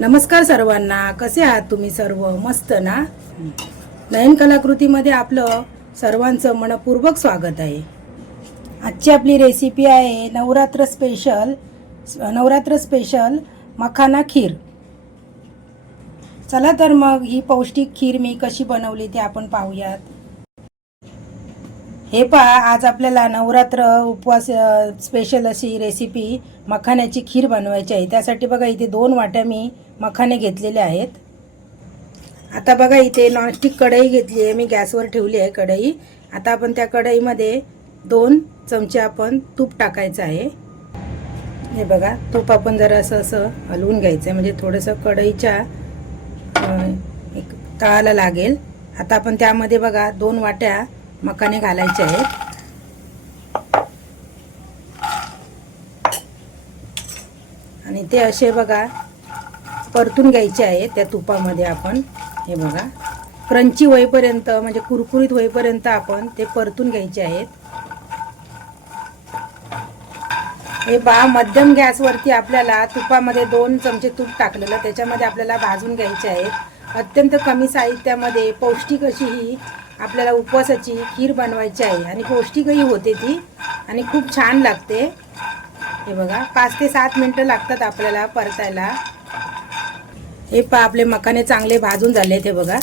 नमस्कार सर्वांना. कसे आहात तुम्ही सर्व? मस्त ना? नयन कलाकृतीमध्ये आपलं सर्वांचं मनपूर्वक स्वागत आहे. आजची आपली रेसिपी आहे नवरात्र स्पेशल नवरात्र स्पेशल मखाना खीर. चला तर मग ही पौष्टिक खीर मी कशी बनवली ते आपण पाहूयात. हे पहा आज आपल्याला नवरात्र उपवास स्पेशल अशी रेसिपी मखाण्याची खीर बनवायची आहे. त्यासाठी बघा इथे दोन वाट्या मी मखाने घेतलेले आहेत. आता बघा इथे नॉनस्टिक कढई घेतली आहे. मी गॅसवर ठेवली आहे कढई. आता आपण त्या कढईमध्ये दोन चमचे आपण तूप टाकायचं आहे. हे बघा तूप आपण जरा असं असं हलवून घ्यायचं आहे म्हणजे थोडंसं कढईच्या एक तळाला लागेल. आता आपण त्यामध्ये बघा दोन वाट्या मकाने घालायचे आहेत. आणि ते असे बघा परतून घ्यायचे आहेत त्या तुपामध्ये आपण. हे बघा क्रंची होईपर्यंत म्हणजे कुरकुरीत होईपर्यंत आपण ते परतून घ्यायचे आहेत. हे बा मध्यम गॅसवरती आपल्याला तुपामध्ये दोन चमचे तूप टाकलेलं त्याच्यामध्ये आपल्याला भाजून घ्यायचे आहेत. अत्यंत कमी साहित्यामध्ये पौष्टिक अशी ही आपल्याला उपवासाची खीर बनवायची आहे. आणि पौष्टिकही होते ती. आणि खूप छान लागते. हे बघा पाच ते सात मिनटं लागतात आपल्याला परतायला. हे पा आपले मकाने चांगले भाजून झालेत हे बघा.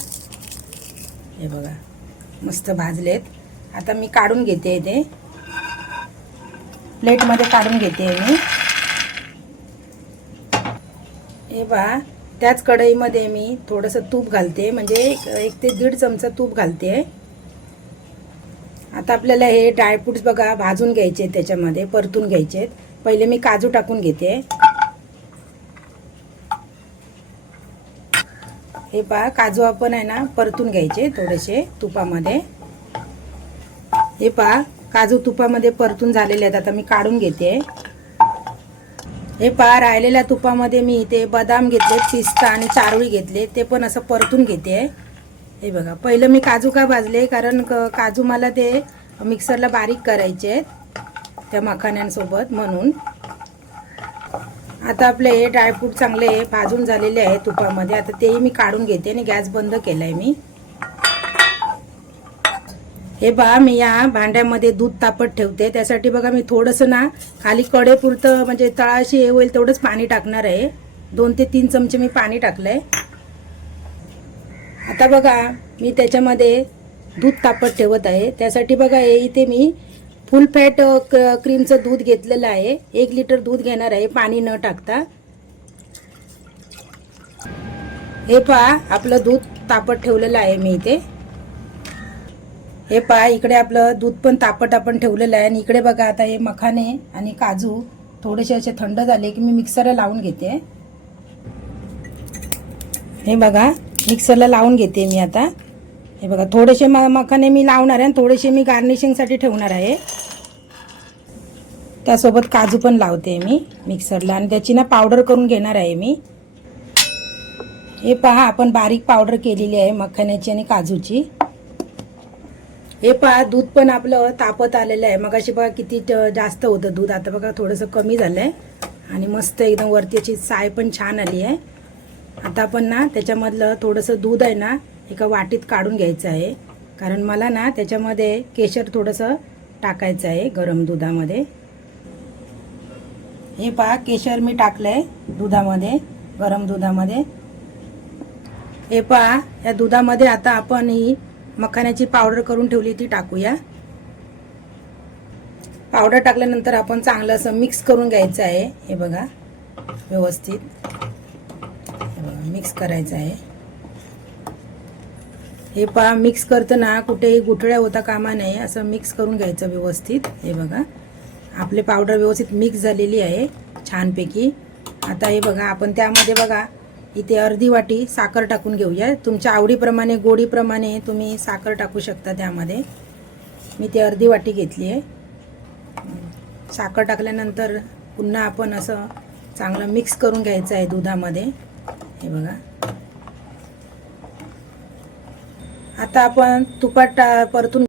हे बघा मस्त भाजलेत. आता मी काढून घेते ते प्लेटमध्ये काढून घेते मी. हे बा त्याच कढईमध्ये मी थोडंसं तूप घालते. म्हणजे एक ते दीड चमचा तूप घालते. आता आपल्याला हे ड्रायफ्रुट्स बघा भाजून घ्यायचे आहेत त्याच्यामध्ये परतून घ्यायचे आहेत. पहिले मी काजू टाकून घेते. हे पहा काजू आपण आहे ना परतून घ्यायचे थोडेसे तुपामध्ये. हे पहा काजू तुपामध्ये परतून झालेले आहेत. आता मी काढून घेते. हे पहा राहिलेल्या तुपामध्ये मी इथे बदाम घेतले पिस्ता आणि चारोळी घेतले ते पण असं परतून घेते. हे बघा पहिलं मी काजू का भाजले? कारण क- काजू मला ते मिक्सरला बारीक करायचे आहेत त्या मखाण्यांसोबत म्हणून. आता आपले हे ड्रायफ्रूट चांगले भाजून झालेले आहे तुपामध्ये. आता तेही मी काढून घेते आणि गॅस बंद केलाय मी. हे बघा मी या भांड्यामध्ये दूध तापत ठेवते. त्यासाठी बघा मी थोडंसं ना खाली कडेपुरतं म्हणजे तळाशी हे होईल तेवढंच पाणी टाकणार आहे. दोन ते तीन चमचे मी पाणी टाकलंय. आता बघा मी त्याच्यामध्ये दूध तापत ठेवत आहे. त्यासाठी बघा हे इथे मी फुल फॅट क- क्रीमचं दूध घेतलेलं आहे. एक लिटर दूध घेणार आहे पाणी न टाकता. हे पहा आपलं दूध तापत ठेवलेलं आहे मी इथे. हे पहा इकडे आपलं दूध पण तापट आपण ठेवलेलं आहे. आणि इकडे बघा आता हे मखाने आणि काजू थोडेसे असे थंड झाले की मी मिक्सरला लावून घेते. हे बघा मिक्सरला लावून घेते मी आता. हे बघा थोडेसे म मखाने मी लावणार आहे आणि थोडेसे मी गार्निशिंगसाठी ठेवणार आहे. त्यासोबत काजू पण लावते मी मिक्सरला आणि त्याची ना पावडर करून घेणार आहे मी. हे पहा आपण बारीक पावडर केलेली आहे मखाण्याची आणि काजूची. हे पहा दूध पण आपलं तापत आलेलं आहे. मगाशी बघा किती ट- जास्त होतं दूध. आता बघा थोडंसं कमी झालं आहे आणि मस्त एकदम वरती अशी साय पण छान आली आहे. आता आपण ना त्याच्यामधलं थोडंसं दूध आहे ना एका वाटीत काढून घ्यायचं आहे. कारण मला ना त्याच्यामध्ये केशर थोडंसं टाकायचं आहे गरम दुधामध्ये. हे पहा केशर मी टाकलं आहे दुधामध्ये गरम दुधामध्ये. हे पहा या दुधामध्ये आता आपण ही मखाण्याची पावडर करून ठेवली ती टाकूया. पावडर टाकल्यानंतर आपण चांगलं असं मिक्स करून घ्यायचं आहे. हे बघा व्यवस्थित. हे बघा मिक्स करायचं आहे. हे पहा मिक्स करताना कुठेही गुठळ्या होता कामा नये. असं मिक्स करून घ्यायचं व्यवस्थित. हे बघा आपले पावडर व्यवस्थित मिक्स झालेली आहे छानपैकी. आता हे बघा आपण त्यामध्ये बघा इथे अर्धी वाटी साखर टाकून घेऊया. तुमच्या आवडीप्रमाणे गोडीप्रमाणे तुम्ही साखर टाकू शकता त्यामध्ये. मी ती अर्धी वाटी घेतली आहे. साखर टाकल्यानंतर पुन्हा आपण असं चांगलं मिक्स करून घ्यायचं आहे दुधामध्ये. हे बघा. आता आपण तुपात टा परतून